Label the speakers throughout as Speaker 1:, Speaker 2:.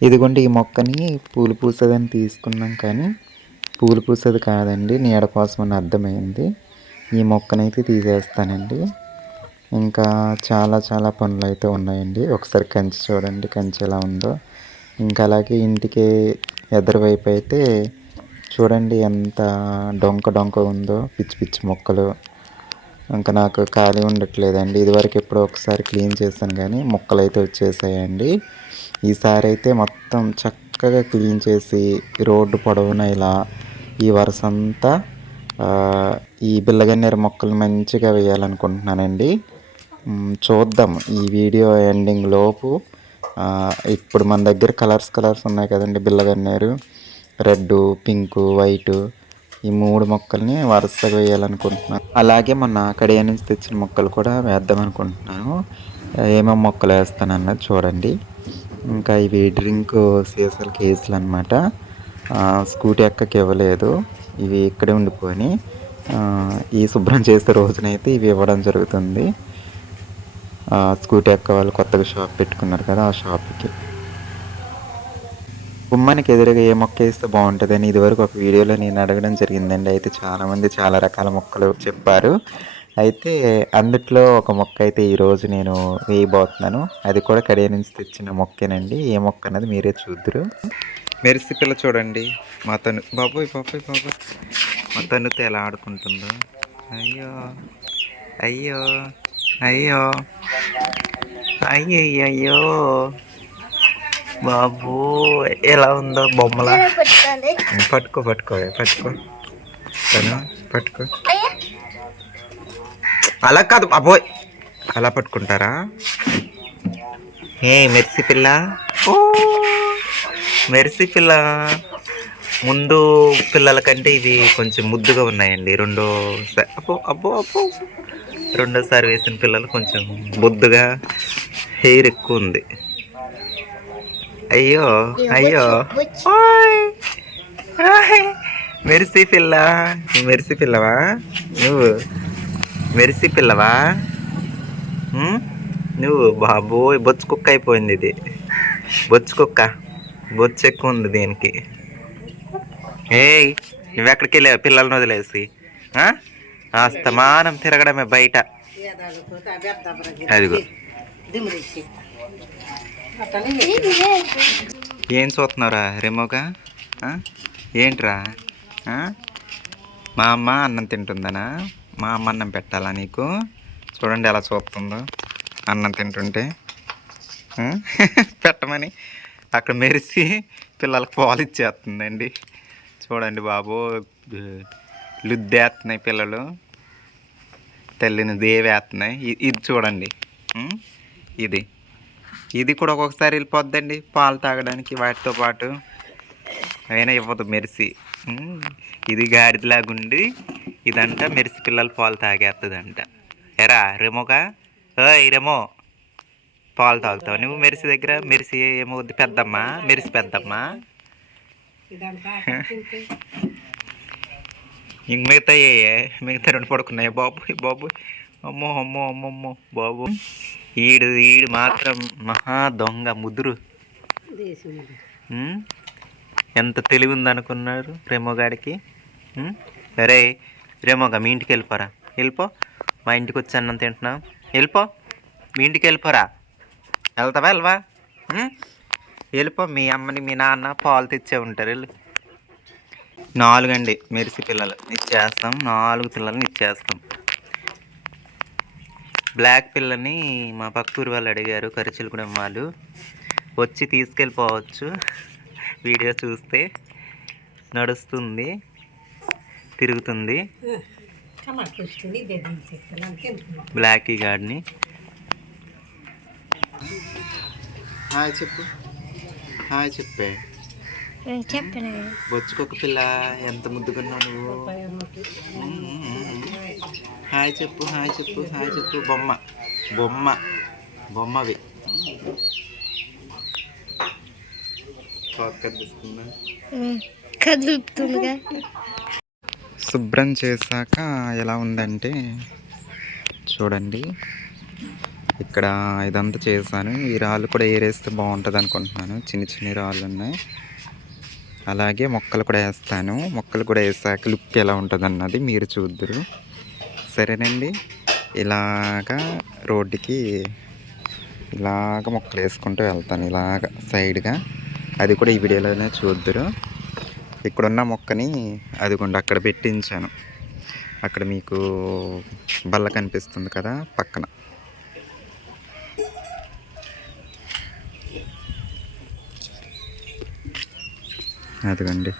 Speaker 1: ఇదిగోండి ఈ మొక్కని పూలు పూసేదని తీసుకున్నాం కానీ పూలు పూసేది కాదండి నీడ కోసం అని అర్థమైంది. ఈ మొక్కనైతే తీసేస్తానండి. ఇంకా చాలా చాలా పనులు అయితే ఉన్నాయండి. ఒకసారి కంచి చూడండి కంచి ఎలా ఉందో. ఇంకా అలాగే ఇంటికి ఎదురువైపు అయితే చూడండి ఎంత డొంక డొంక ఉందో పిచ్చి పిచ్చి మొక్కలు. ఇంకా నాకు ఖాళీ ఉండట్లేదండి. ఇదివరకు ఎప్పుడో ఒకసారి క్లీన్ చేశాను కానీ ముక్కలు అయితే వచ్చేసాయండి. ఈసారి అయితే మొత్తం చక్కగా క్లీన్ చేసి రోడ్డు పొడవున ఇలా ఈ వరుస అంతా ఈ బిల్లగన్నేరు మొక్కలు మంచిగా వేయాలనుకుంటున్నానండి. చూద్దాం ఈ వీడియో ఎండింగ్ లోపు ఇప్పుడు మన దగ్గర కలర్స్ కలర్స్ ఉన్నాయి కదండి బిల్లగన్నేరు రెడ్ పింక్ వైటు ఈ మూడు మొక్కల్ని వరుసగా వేయాలనుకుంటున్నాను. అలాగే మొన్న కడియా నుంచి తెచ్చిన మొక్కలు కూడా వేద్దాం అనుకుంటున్నాను. ఏమేమి మొక్కలు వేస్తానన్నది చూడండి. ఇంకా ఇవి డ్రింక్ సీసాల కేసులు అనమాట స్కూటీ ఎక్కకి ఇవ్వలేదు. ఇవి ఇక్కడే ఉండిపోయి ఈ శుభ్రం చేసే రోజునైతే ఇవి ఇవ్వడం జరుగుతుంది. ఆ, స్కూటీ ఎక్క వాళ్ళు కొత్తగా షాప్ పెట్టుకున్నారు కదా ఆ షాప్కి. గుమ్మానికి ఎదురుగా ఏ మొక్క వేస్తే బాగుంటుందని ఇదివరకు ఒక వీడియోలో నేను అడగడం జరిగిందండి. అయితే చాలామంది చాలా రకాల మొక్కలు చెప్పారు. అయితే అందుట్లో ఒక మొక్క అయితే ఈరోజు నేను వేయబోతున్నాను. అది కూడా కడియ నుంచి తెచ్చిన మొక్కేనండి. ఏ మొక్క అన్నది మీరే చూద్దరు. మెరిసిపిల్ల చూడండి. మా తను బాబోయ్ బాబోయ్ బాబోయ్. మా తనుతో ఎలా ఆడుకుంటుందో. అయ్యో అయ్యో అయ్యో. అయ్యయ్యో బాబు ఎలా ఉందో బొమ్మలా? పట్టుకో పట్టుకో పట్టుకో. పట్టుకో. అలా కాదు బాబోయ్ అలా పట్టుకుంటారా? ఏ మెర్సి పిల్ల. ఓ మెర్సి పిల్ల. ముందు పిల్లల కంటే ఇవి కొంచెం ముద్దుగా ఉన్నాయండి. రెండో అబ్బో అబ్బో అబ్బో. రెండోసారి వేసిన పిల్లలు కొంచెం బొద్దుగా హెయిర్ ఎక్కువ ఉంది. అయ్యో అయ్యో. మెరిసి పిల్ల మెరిసి పిల్లవా? నువ్వు మెరిసి పిల్లవా? నువ్వు బాబోయ్ బొచ్చు కుక్క అయిపోయింది ఇది. బొచ్చు కుక్క బొచ్చు ఎక్కువ ఉంది దీనికి. ఏయ్ నువ్వు ఎక్కడికి వెళ్ళావు? పిల్లల్ని వదిలేసి. ఆ? అస్తమానం తిరగడమే బయట. అదిగో. ఏం చూస్తున్నారా రిమోగా? ఏంట్రా? మా అమ్మ అన్నం తింటుందనా? మా అమ్మ అన్నం పెట్టాలా నీకు? చూడండి ఎలా చూస్తుందో. అన్నం తింటుంటే. పెట్టమని. అక్కడ మెరిసి పిల్లలకు పాలు ఇచ్చేస్తుందండి. చూడండి బాబు లుద్దేస్తున్నాయి పిల్లలు. తల్లిని దేవేస్తున్నాయి ఇది చూడండి. ఇది. ఇది కూడా ఒక్కొక్కసారి వెళ్ళిపోద్దండి. పాలు తాగడానికి వాటితో పాటు. అయినా ఇవ్వదు మెరిసి. ఇది గాడిదలాగుండి ఇదంట మెరిసి పిల్లలు పాలు తాగేస్తుందంట ఎరా రెమోగా? ఓయ్ రెమో. పాలు తాగుతావు. నువ్వు మెరిసి దగ్గర మెరిసి ఏమవుద్ది? పెద్దమ్మ? మెరిసి పెద్దమ్మ? ఇంక మిగతా ఏ మిగతా రెండు పడుకున్నాయి. బాబు బాబు అమ్మో అమ్మో అమ్మమ్మో బాబు. ఈడు ఈడు మాత్రం మహా దొంగ ముదురు. ఎంత తెలివి ఉందనుకున్నారు ప్రేమగాడికి రే అరే రేమోగా మీ ఇంటికి వెళ్ళిపోరా. వెళ్ళిపో. మా ఇంటికి వచ్చి అన్నం తింటున్నాం. వెళ్ళిపో. మీ ఇంటికి వెళ్ళిపోరా. వెళ్తావా వెళ్ళవా? వెళ్ళిపో. మీ అమ్మని మీ నాన్న పాలు తెచ్చే ఉంటారు. వెళ్ళు. నాలుగండి మెరిసి పిల్లలు. ఇచ్చేస్తాం. నాలుగు పిల్లల్ని ఇచ్చేస్తాం. బ్లాక్ పిల్లని మా పక్కూరు వాళ్ళు అడిగారు కరిచిలగూడెం వాళ్ళు. వచ్చి తీసుకెళ్ళిపోవచ్చు. వీడియో చూస్తే నడుస్తుంది తిరుగుతుంది. బ్లాకీ గార్డ్ని హాయ్ చెప్పు. హాయ్ చెప్పే.
Speaker 2: చెప్పను
Speaker 1: బొచ్చుకొక పిల్ల ఎంత ముద్దుకున్నావు నువ్వు? హాయ్ చెప్పు హాయ్ చెప్పు హాయ్ చెప్పు. బొమ్మ బొమ్మ బొమ్మవి.
Speaker 2: కదులుతుందిగా.
Speaker 1: శుభ్రం చేశాక ఎలా ఉందంటే చూడండి. ఇక్కడ ఇదంతా చేశాను. ఈ రాళ్ళు కూడా ఏరేస్తే బాగుంటుంది అనుకుంటున్నాను. చిన్న చిన్న రాళ్ళు ఉన్నాయి. అలాగే మొక్కలు కూడా వేస్తాను. మొక్కలు కూడా వేసాక లుక్ ఎలా ఉంటుంది అన్నది మీరు చూద్దరు. సరేనండి. ఇలాగా రోడ్డుకి ఇలాగ మొక్కలు వేసుకుంటూ వెళ్తాను. ఇలాగ సైడ్గా. అది కూడా ఈ వీడియోలోనే చూద్దరు. ఇక్కడున్న మొక్కని అదిగోండి అక్కడ పెట్టించాను. అక్కడ మీకు బల్ల కనిపిస్తుంది కదా పక్కన. అదిగోండి.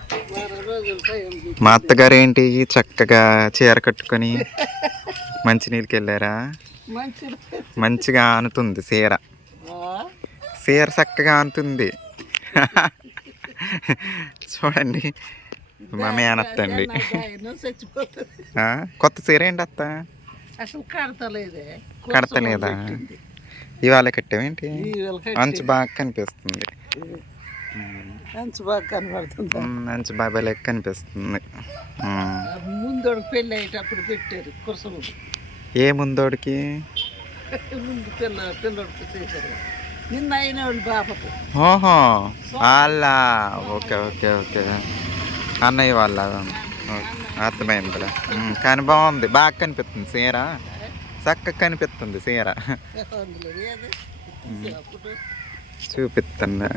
Speaker 1: మా అత్తగారు ఏంటి చక్కగా చీర కట్టుకొని మంచినీళ్ళకి వెళ్ళారా?
Speaker 3: మంచి
Speaker 1: మంచిగా ఆనుతుంది చీర. చీర చక్కగా ఆనుతుంది. చూడండి. మా మేనత్తండి.
Speaker 3: చచ్చిపోతుంది
Speaker 1: ఆ, కొత్త చీర ఏంటి అత్త?
Speaker 3: కడతలేదే.
Speaker 1: ఇవాళ కట్టావేంటి. మంచి బాగా కనిపిస్తుంది.
Speaker 3: మంచి బాగా కనబడుతుంది.
Speaker 1: మంచి బాగా లెక్క కనిపిస్తుంది. ఉమ్.
Speaker 3: ముందు పెళ్ళి అయ్యేటప్పుడు పెట్టారు కురసలు
Speaker 1: ఏ ముందోడికి?
Speaker 3: ముందు పిల్ల పిల్లడికి చేశారు నిన్న అయిన వాళ్ళు బాపకు
Speaker 1: ఓహో వాళ్ళ ఓకే ఓకే ఓకే. అన్నయ్య వాళ్ళ ఉమ్, కానీ బాగుంది. బాగా కనిపిస్తుంది చీర. చక్కగా కనిపిస్తుంది
Speaker 3: అప్పుడు.
Speaker 1: చూపిస్తుంది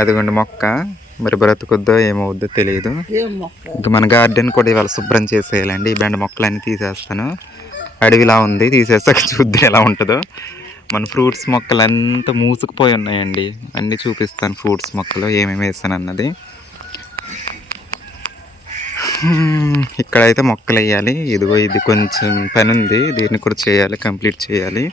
Speaker 1: అదిగోండి మొక్క. మరి బ్రతుకుద్దో ఏమవుద్దో తెలియదు ఇంక మన గార్డెన్ కూడా ఇవాళ శుభ్రం చేసేయాలండి. ఈ బెండ మొక్కలన్నీ తీసేస్తాను. అడవిలా ఉంది తీసేస్తాక చూద్దాం ఎలా ఉంటుందో. మన ఫ్రూట్స్ మొక్కలు అంతా మూసుకుపోయి ఉన్నాయండి. అన్నీ చూపిస్తాను ఫ్రూట్స్ మొక్కలు ఏమేమి వేస్తాను అన్నది ఇక్కడైతే మొక్కలు వేయాలి. ఇదిగో ఇది కొంచెం పని ఉంది. దీన్ని కూడా చేయాలి కంప్లీట్ చేయాలి.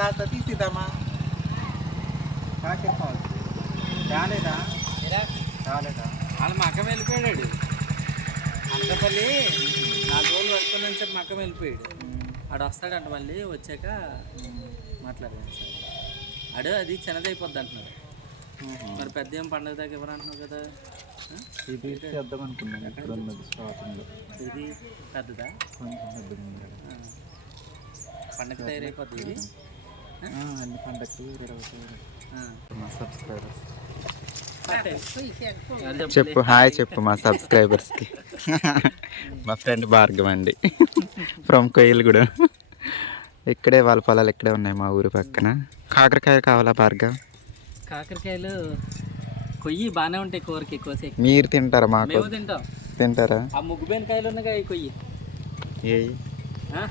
Speaker 1: తాత తీసిద్దామా? రాలేదా? రాలేదా?
Speaker 4: వాళ్ళ మకం వెళ్ళిపోయాడు. అనకాపల్లి నాలుగు రోజులు వర్క్ ఉందని చెప్పి మకం వెళ్ళిపోయాడు. ఆడు వస్తాడంట మళ్ళీ వచ్చాక మాట్లాడదాం సార్. ఆడు అది చిన్నదైపోద్ది అంటున్నాడు మరి పెద్ద ఏం పండుగ దాకా ఎవరు అంటున్నావు కదా?
Speaker 1: ఇది చేద్దాం అనుకున్నాను ఇక్కడ ఉన్నది స్టార్టింగ్లో.
Speaker 4: ఇది పెద్దదా?
Speaker 1: కొంచెం పెద్దగా.
Speaker 4: పండగ తయారైపోద్ది ఇది?
Speaker 1: అన్ని పండగకి
Speaker 4: ఆ.
Speaker 1: మా సబ్స్క్రైబర్స్ చెప్పు హాయ్ చెప్పు మా సబ్స్క్రైబర్స్కి మా ఫ్రెండ్ భార్గవ్ అండి. ఫ్రమ్ కోయిల్గూడ ఇక్కడే వాళ్ళ పొలాలు ఇక్కడే ఉన్నాయి మా ఊరి పక్కన. కాకరకాయ కావాలా భార్గవ్?
Speaker 4: కాకరకాయలు కొయ్యి బాగానే ఉంటాయి కూరకి కోసే
Speaker 1: మీరు తింటారా మాకు?
Speaker 4: తింటాం.
Speaker 1: తింటారా?
Speaker 4: ఆ ముగ్గు కొయ్యి.
Speaker 1: ఏ
Speaker 4: ఆ?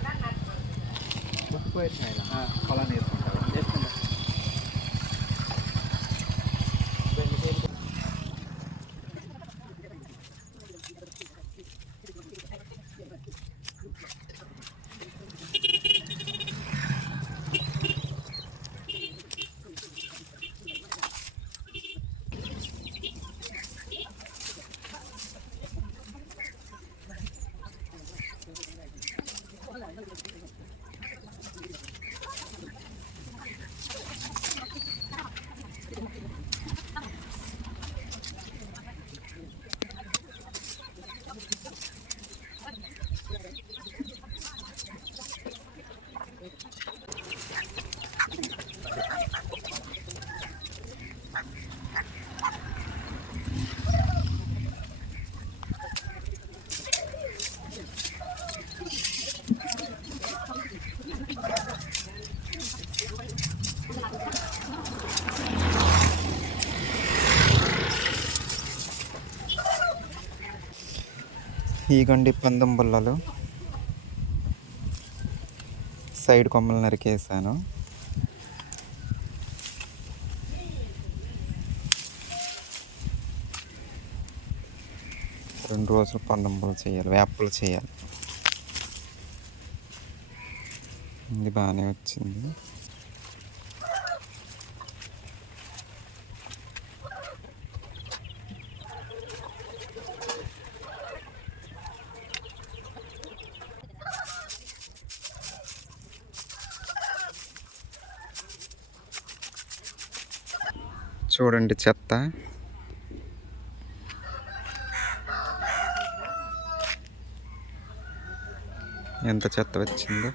Speaker 1: ఈగండి పందెం బుల్లలు. సైడ్ కొమ్మలు నరికేసాను. రెండు రోజులు పందెం బుల్ల చేయాలి వేపలు చేయాలి. ఇది బాగానే వచ్చింది. చూడండి చెత్త. ఎంత చెత్త వచ్చిందో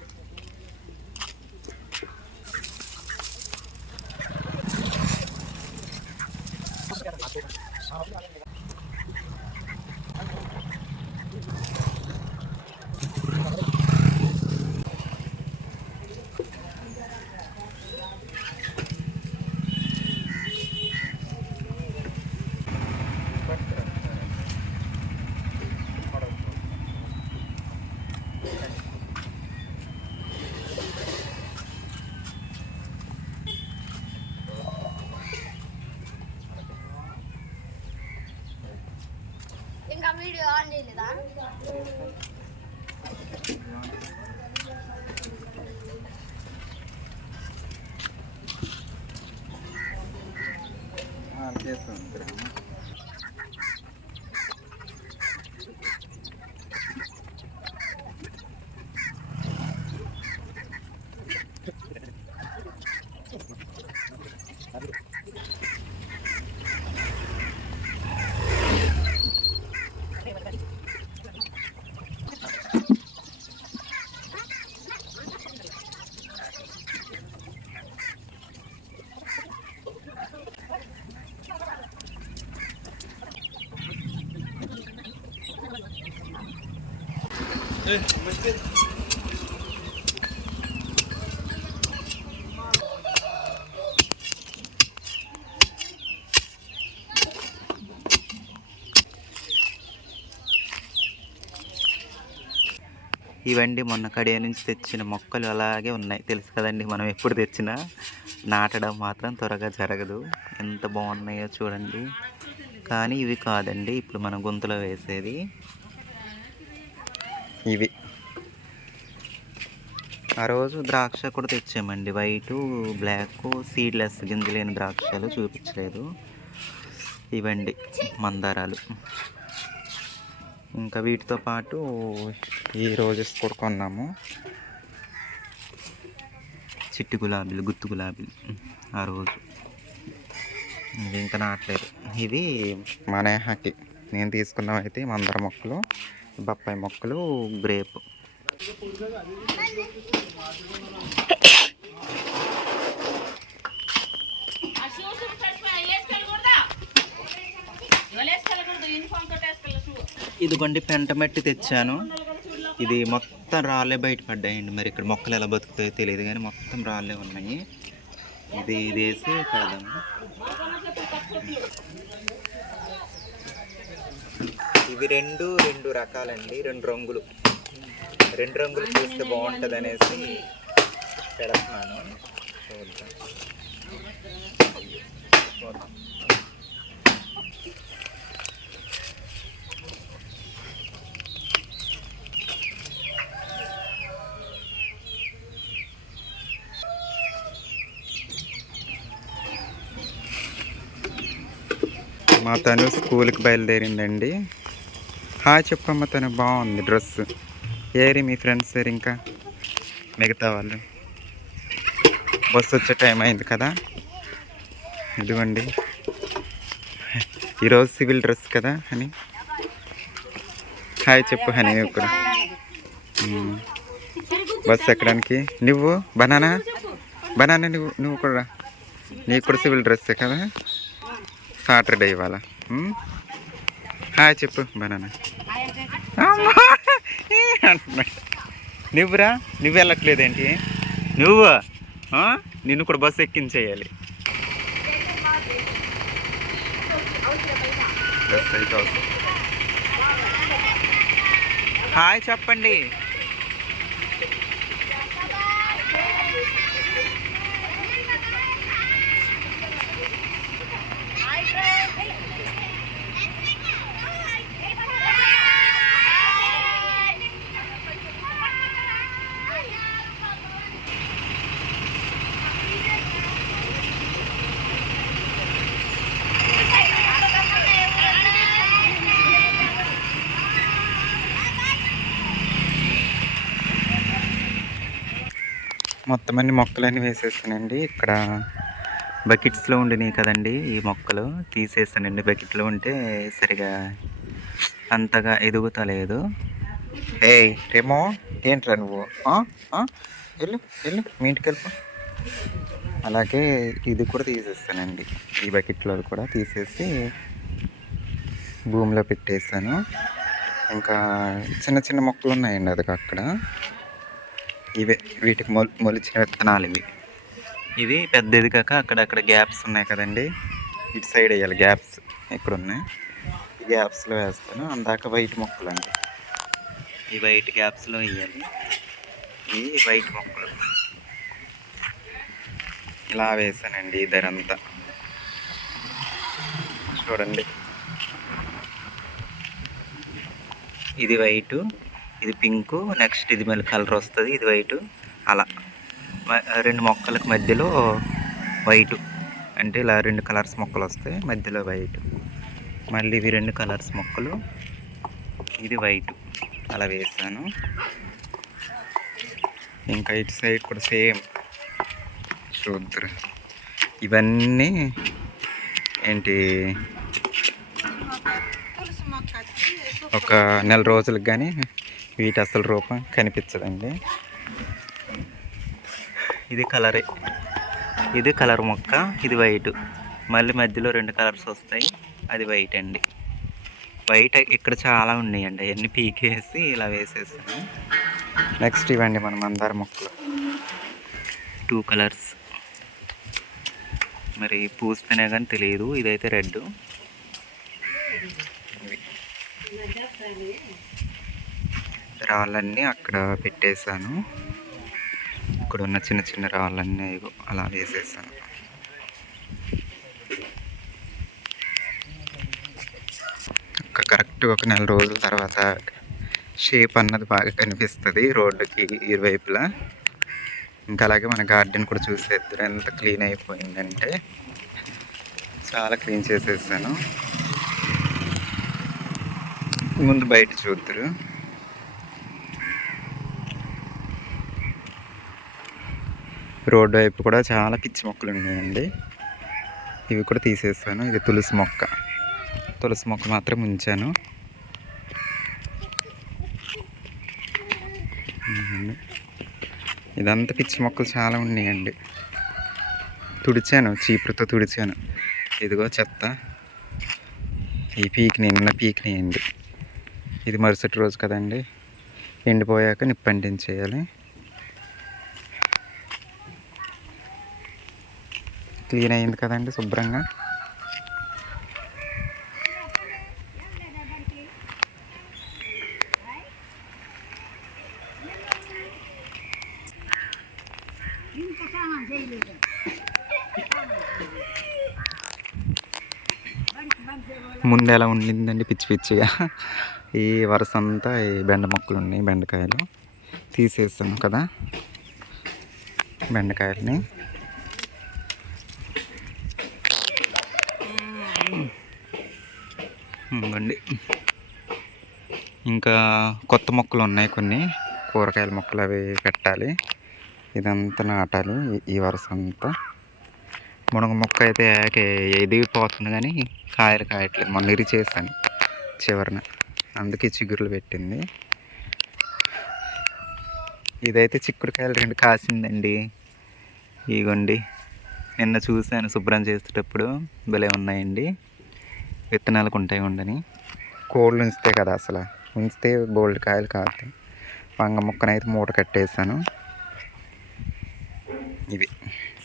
Speaker 2: ఇంకా వీడియో ఆన్ చేయలేదా
Speaker 1: ఇవండి మొన్న కడియ నుంచి తెచ్చిన మొక్కలు అలాగే ఉన్నాయి. తెలుసు కదండి మనం ఎప్పుడు తెచ్చినా నాటడం మాత్రం త్వరగా జరగదు. ఎంత బాగున్నాయో చూడండి. కానీ ఇవి కాదండి. ఇప్పుడు మనం గుంతలో వేసేది ఇవి. ఆ రోజు ద్రాక్ష కూడా తెచ్చామండి. వైటు బ్లాక్ సీడ్లెస్ గింజలేని ద్రాక్షలు చూపించలేదు. ఇవండి మందారాలు. ఇంకా వీటితో పాటు ఈ రోజెస్ కూడా కొన్నాము. చిట్టి గులాబీలు గుత్తు గులాబీలు ఆ రోజు. ఇవి ఇంకా నాటలేదు. ఇది మా నేను తీసుకున్నవైతే మందార మొక్కలు బొప్పాయి మొక్కలు గ్రేప్. ఇదిగోండి పెంటమట్టి తెచ్చాను. ఇది మొత్తం రాళ్ళే బయటపడ్డాయండి మరి ఇక్కడ మొక్కలు ఎలా బతుకుతాయో తెలియదు కానీ మొత్తం రాళ్ళే ఉన్నాయి. ఇది ఇది వేసి పెడదాము ఇవి రెండు రెండు రకాలండి. రెండు రంగులు. రెండు రంగులు చూస్తే బాగుంటుంది అనేసి పెడుతున్నాను. చూద్దాం. మా తను స్కూల్కి బయలుదేరిందండి. హాయ్ చెప్పమ్మ తను బాగుంది డ్రెస్. ఏరి మీ ఫ్రెండ్స్ ఏరి ఇంకా? మిగతా వాళ్ళు. బస్సు వచ్చే టైం అయింది కదా? ఇదిగోండి. ఈరోజు సివిల్ డ్రెస్ కదా అని హాయ్ చెప్పు హనీ ఇప్పుడు. బస్సు ఎక్కడానికి? నువ్వు? బనానా? బనానా నువ్వు నువ్వు కూడా నీకు కూడా సివిల్ డ్రెస్సే కదా? సాటర్డే ఇవాళ హాయ్ చెప్పు బనానా నువ్వురా? నువ్వు వెళ్ళట్లేదేంటి నువ్వు? నిన్ను కూడా బస్సు ఎక్కించేయాలి. హాయ్ చెప్పండి. మొత్తం అన్ని మొక్కలన్నీ వేసేస్తానండి. ఇక్కడ బకెట్స్లో ఉండినాయి కదండి ఈ మొక్కలు. తీసేస్తానండి బకెట్లో ఉంటే సరిగా అంతగా ఎదుగుతలేదు. ఏ రేమో ఏంట్రా నువ్వు? వెళ్ళు వెళ్ళు మీ ఇంటికి వెళ్ళిపో. అలాగే ఇది కూడా తీసేస్తానండి. ఈ బకెట్లో కూడా తీసేసి భూమిలో పెట్టేస్తాను. ఇంకా చిన్న చిన్న మొక్కలు ఉన్నాయండి అది అక్కడ. ఇవే వీటికి మొల మొలిచిన విత్తనాలు ఇవి. ఇవి పెద్ద ఎదిగాక అక్కడక్కడ గ్యాప్స్ ఉన్నాయి కదండి. ఇటు సైడ్ వేయాలి గ్యాప్స్ ఇక్కడ ఉన్నాయి గ్యాప్స్లో వేస్తాను. అందాక వైట్ మొక్కలు అండి ఈ వైట్ గ్యాప్స్లో వేయాలి. ఈ వైట్ మొక్కలు. ఇలా వేసానండి ఇద్దరంతా చూడండి. ఇది వైటు. ఇది పింకు నెక్స్ట్ ఇది మళ్ళీ కలర్ వస్తుంది ఇది వైటు. అలా. రెండు మొక్కలకు మధ్యలో వైటు. అంటే ఇలా రెండు కలర్స్ మొక్కలు వస్తాయి మధ్యలో వైట్. మళ్ళీ ఇవి రెండు కలర్స్ మొక్కలు ఇది వైట్. అలా వేసాను. ఇంకా ఇటు సైడ్ కూడా సేమ్. చూద్దరు. ఇవన్నీ ఏంటి? ఒక నెల రోజులకు కానీ వీటి అసలు రూపం కనిపించదండి. ఇది కలరే. ఇది కలర్ మొక్క ఇది వైట్. మళ్ళీ మధ్యలో రెండు కలర్స్ వస్తాయి అది వైట్ అండి. వైట్ ఇక్కడ చాలా ఉన్నాయండి అవన్నీ పీకేసి ఇలా వేసేసాను. నెక్స్ట్ ఇవ్వండి మన మందార మొక్కలు. టూ కలర్స్ మరి పూస్తేనే కానీ తెలియదు ఇదైతే రెడ్ రాళ్ళన్నీ అక్కడ పెట్టేశాను. ఇక్కడ ఉన్న చిన్న చిన్న రాళ్ళన్నీ అలా వేసేసాను. ఒక కరెక్ట్ ఒక నెల రోజుల తర్వాత షేప్ అన్నది బాగా కనిపిస్తుంది రోడ్డుకి ఇరువైపులా. ఇంకా అలాగే మన గార్డెన్ కూడా చూసేద్దరు ఎంత క్లీన్ అయిపోయిందంటే. చాలా క్లీన్ చేసేసాను. ముందు బయట చూద్దరు. రోడ్డు వైపు కూడా చాలా పిచ్చి మొక్కలు ఉన్నాయండి ఇవి కూడా తీసేసాను. ఇది తులసి మొక్క. తులసి మొక్క మాత్రం ఉంచాను. ఇదంతా పిచ్చి మొక్కలు చాలా ఉన్నాయండి. తుడిచాను. చీపురుతో తుడిచాను. ఇదిగో చెత్త. ఈ పీక్ని నిన్న పీక్నియండి. ఇది మరుసటి రోజు కదండి. ఎండిపోయాక నిప్పు అంటించేయాలి క్లీన్ అయింది కదండి శుభ్రంగా. ముందు ఎలా ఉండిందండి పిచ్చి పిచ్చిగా? ఈ వరుస అంతా ఈ బెండ మొక్కలు ఉన్నాయి బెండకాయలు. తీసేస్తాను కదా. బెండకాయలని. ఇవ్వండి. ఇంకా కొత్త మొక్కలు ఉన్నాయి కొన్ని. కూరగాయల మొక్కలు అవి పెట్టాలి. ఇదంతా నాటాలి ఈ- వరుస అంతా. మునగ మొక్క అయితే ఎదిగిపోతుంది కానీ కాయలు కాయట్లేదు. మొన్న ఇరి చేశాను చివరిన. అందుకే చిగురులు పెట్టింది. ఇదైతే చిక్కుడుకాయలు రెండు కాసిందండి. ఇగోండి. నిన్న చూశాను శుభ్రం చేసేటప్పుడు. భలే ఉన్నాయండి. విత్తనాలకు ఉంటాయి ఉండని. కోళ్ళు ఉంచితే కదా అసలు. ఉంచితే బోల్డ్ కాయలు కాస్తాయి. వంగ మొక్కనైతే మూట కట్టేసాను. ఇవి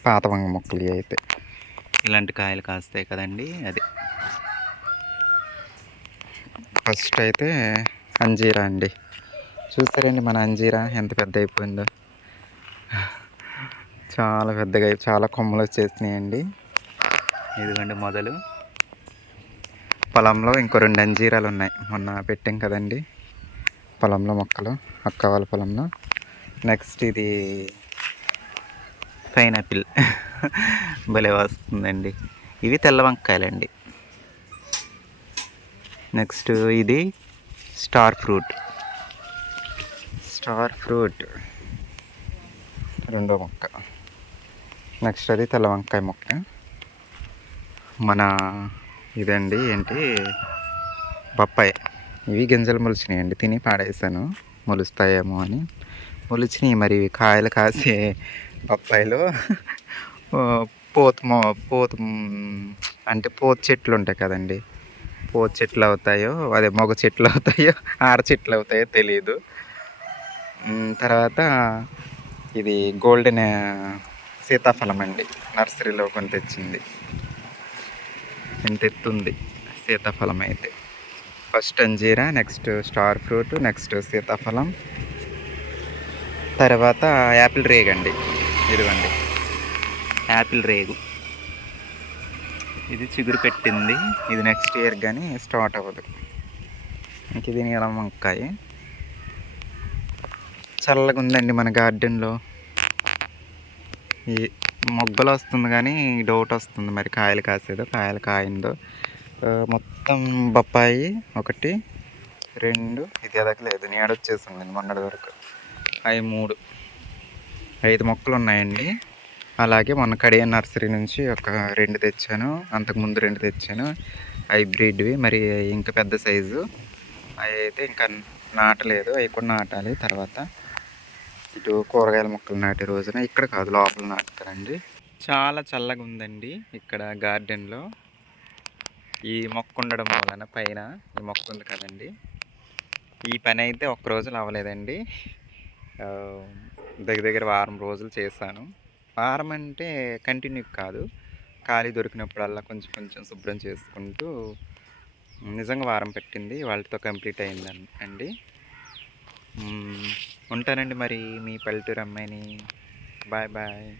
Speaker 1: పాత వంగ మొక్కలు అయితే. ఇలాంటి కాయలు కాస్తాయి కదండి అది. ఫస్ట్ అయితే అంజీరా అండి. చూసారండి మన అంజీరా ఎంత పెద్ద అయిపోయిందో. చాలా పెద్దగా చాలా కొమ్మలు వచ్చేసినాయండి. ఇదిగోండి మొదలు. పొలంలో ఇంకో రెండు అంజీరాలు ఉన్నాయి. మొన్న పెట్టాం కదండి. పొలంలో మొక్కలు అక్క వాళ్ళ పొలంలో. నెక్స్ట్ ఇది పైనాపిల్. భలే వస్తుందండి. ఇవి తెల్ల వంకాయలండి. నెక్స్ట్ ఇది స్టార్ ఫ్రూట్. Star fruit. రెండో మొక్క. నెక్స్ట్ అది తెల్ల వంకాయ మొక్క. మన ఇదండి ఏంటి? బొప్పాయి. ఇవి గింజలు మొలిచినాయండి. తిని పాడేసాను మొలుస్తాయేమో అని. మొలిచినాయి మరి ఇవి కాయలు కాసే బొప్పాయిలో. పోత పోత మొ- అంటే పోత చెట్లు ఉంటాయి కదండి. పోత చెట్లు అవుతాయో అదే మొగ చెట్లు అవుతాయో ఆడ చెట్లు అవుతాయో తెలియదు తర్వాత ఇది గోల్డెన్ సీతాఫలం అండి నర్సరీలో కొని తెచ్చింది. ఇంత ఎత్తుంది సీతాఫలం అయితే ఫస్ట్ అంజీరా నెక్స్ట్ స్టార్ ఫ్రూట్ నెక్స్ట్ సీతాఫలం. తర్వాత యాపిల్ రేగండి. ఇదిగోండి. యాపిల్ రేగు. ఇది చిగురు పెట్టింది. ఇది నెక్స్ట్ ఇయర్ కానీ స్టార్ట్ అవ్వదు. ఇంక ఇది నీలం వంకాయ. చల్లగా ఉందండి మన గార్డెన్లో. ఈ మొగ్గలు వస్తుంది కానీ డౌట్ వస్తుంది మరి కాయలు కాసేదో కాయలు కాయిందో. మొత్తం బొప్పాయి ఒకటి రెండు. ఇది ఎదగలేదు నీడ వచ్చేసింది మొన్నటి వరకు. అవి మూడు. ఐదు మొక్కలు ఉన్నాయండి. అలాగే మొన్న కడియ నర్సరీ నుంచి ఒక రెండు తెచ్చాను. అంతకుముందు రెండు తెచ్చాను. హైబ్రిడ్వి మరి ఇంకా పెద్ద సైజు. అవి అయితే ఇంకా నాటలేదు అవి కూడా నాటాలి తర్వాత. ఇటు కూరగాయల మొక్కలు నాటే రోజున ఇక్కడ కాదు లోపల నాటుతారండి. చాలా చల్లగా ఉందండి ఇక్కడ గార్డెన్లో. ఈ మొక్క ఉండడం వలన పైన ఈ మొక్క ఉంది కదండి. ఈ పని అయితే ఒక్క రోజులు అవ్వలేదండి. దగ్గర దగ్గర వారం రోజులు చేశాను. వారం అంటే కంటిన్యూ కాదు. ఖాళీ దొరికినప్పుడల్లా కొంచెం కొంచెం శుభ్రం చేసుకుంటూ నిజంగా వారం పెట్టింది. వాళ్ళతో కంప్లీట్ అయిందండి. అండి ఉంటానండి మరి మీ పల్లెటూరు అమ్మాయిని. Bye bye.